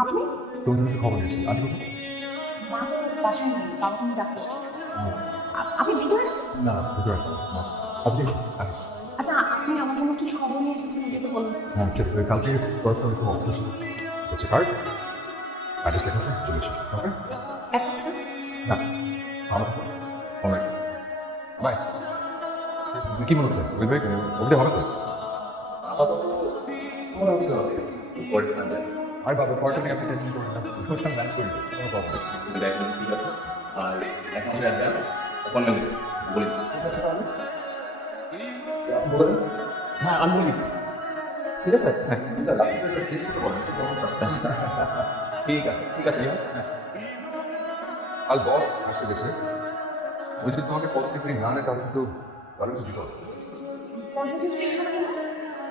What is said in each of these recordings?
আপনি? তোর জন্য খবর এসেছি আমি কোথায়? মা তো বাসায় নেই, বাবাকে নিয়ে ডাক্তার আছে। আপনি ভিতরে আসেন। না না ভিতরে আসবো না আজকে আসি। আচ্ছা, আপনি আমার জন্য কি খবর নিয়ে এসেছেন একটু বলুন। হ্যাঁ ঠিক কালকে পড়াশোনা খুব অবস্থা ছিল হচ্ছে কার্ড অ্যাড্রেস লেখা আছে চলে এসো ওকে এক হচ্ছে না আমার অনেক বাই কি মনে হচ্ছে ওই ভাই ওদের হবে তো আপাতত মনে হচ্ছে হবে পরে না যায় আর বাবা পড়াটা নিয়ে আপনি টেনশন করবেন না ওটা ম্যানেজ করে দেবো কোনো প্রবলেম নেই তুমি দেখবেন ঠিক আছে আর অ্যাকাউন্টের অ্যাড্রেস অ্যাপয়েন্টমেন্ট দিচ্ছি বলে দিচ্ছি ঠিক আছে তাহলে আপনি বলেন হ্যাঁ আমি বলে দিচ্ছি ঠিক আছে হ্যাঁ না, ডাক্তারের একটা টেস্ট করতে বলেন একটু সমস্যা। ঠিক আছে কাল বস আসছে দেশে ওই যদি তোমাকে পজিটিভ রিং না নেয় তাহলে কিন্তু তাহলে কিছু বিপদ পজিটিভ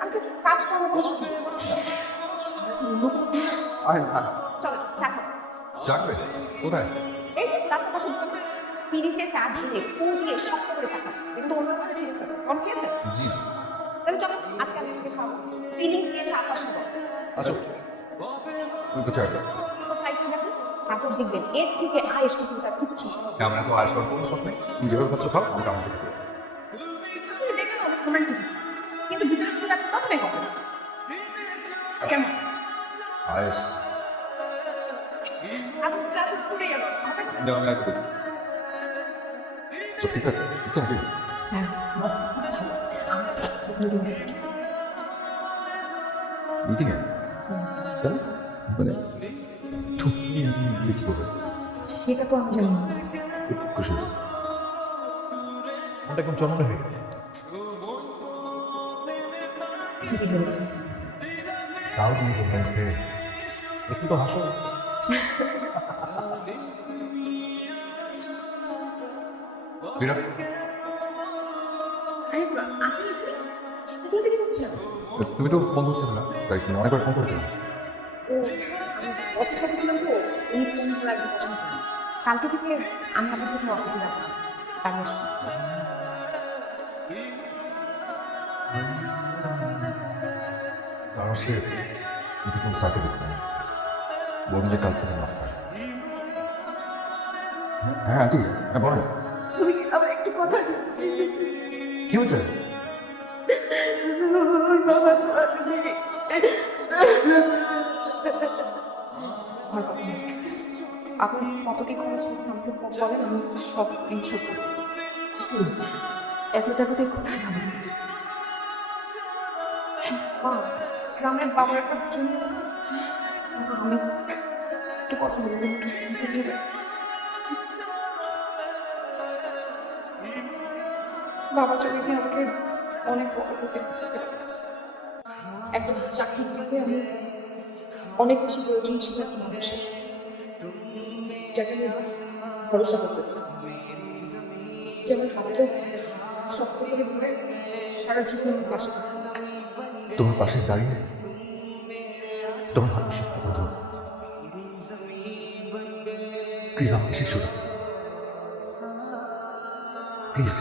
আমি তো কাজ করবো। আরে না চলো চা খাবো। জাগবে কোথায় এই যে রাস্তার পাশে পিরিচে চা দিয়ে ফুল দিয়ে শক্ত করে চা খাবো। এটা তো অন্য ধরনের ফিলিংস আছে, কম খেয়েছে? জি তাহলে চলো আজকে আমি আপনাকে খাবো। ফিলিংস দিয়ে চা পছন্দ। আচ্ছা তুই তো চাই কোথায় কি দেখেন, তারপর দেখবেন এর থেকে আয়েস পৃথিবীতে আর কিচ্ছু নেই। আমরা তো আজ কোনো স্বপ্ন নেই তুমি যেভাবে খাচ্ছ খাও আমি কামড় করতে আপনি দেখেন অনেক রোমান্টিক, কিন্তু ভিতরে ভিতরে আপনি ততটাই হবে না। কেমন? আয়েস আপনি চা সাথে পড়ে গেল হবে? দেওয়া আমি আর করছি সব ঠিক আছে ঠিক আছে হ্যাঁ বাস খুব ভালো। আমার যে মিটিং যেতে আছে। মিটিংয়ে কেন মানে তুমি মিটিংয়ে কি করবে সেটা তো আমি জানি না। খুব খুশি হয়েছে মনটা একদম চমনে হয়ে গেছে ঠিকই বলেছেন। তাও তুমি বললাম যে একটু তো হাসো বিরাট আরে আপনি এগুলো থেকে করছেন? তুমি তো ফোন করছিলে না তাই তুমি অনেকবার ফোন করেছিলে ও আমি অফিসের সাথে ছিলাম তো উনি ফোনগুলো একদম পছন্দ করেন। কালকে থেকে আমি আপনার সাথে অফিসে যাবো, তাই আসবো। স্যার সে কিন্তু কোনো স্যারকে দেখতে না বলুন যে কাল থেকে না স্যার হ্যাঁ আন্টি হ্যাঁ বলেন তুমি আমার একটু কথা কি হয়েছে বাবা চলে ভয় পাবেন না। আপনার কত কি খরচ হচ্ছে আমাকে বলেন, আমি সব ইনশোর করি। এত টাকাতে কোথায় ভালো হচ্ছে? গ্রামে বাবার একটা জমি আছে, আমি একটু কথা বলতে একটু নিচে দিয়ে যাই। বাবা চলে গিয়ে আমাকে অনেক বড় হতে পেরেছে। একটা চাকরির থেকে আমি অনেক বেশি প্রয়োজন ছিল একটা মানুষের, যাকে আমি ভরসা করতে পারি, যে আমার হাতটা শক্ত করে ধরে সারা জীবন আমার পাশে থাকে। তোমার পাশে দাঁড়িয়ে তোমার হাত শক্ত করে ধরো প্লিজ আমাকে শেষ প্লিজ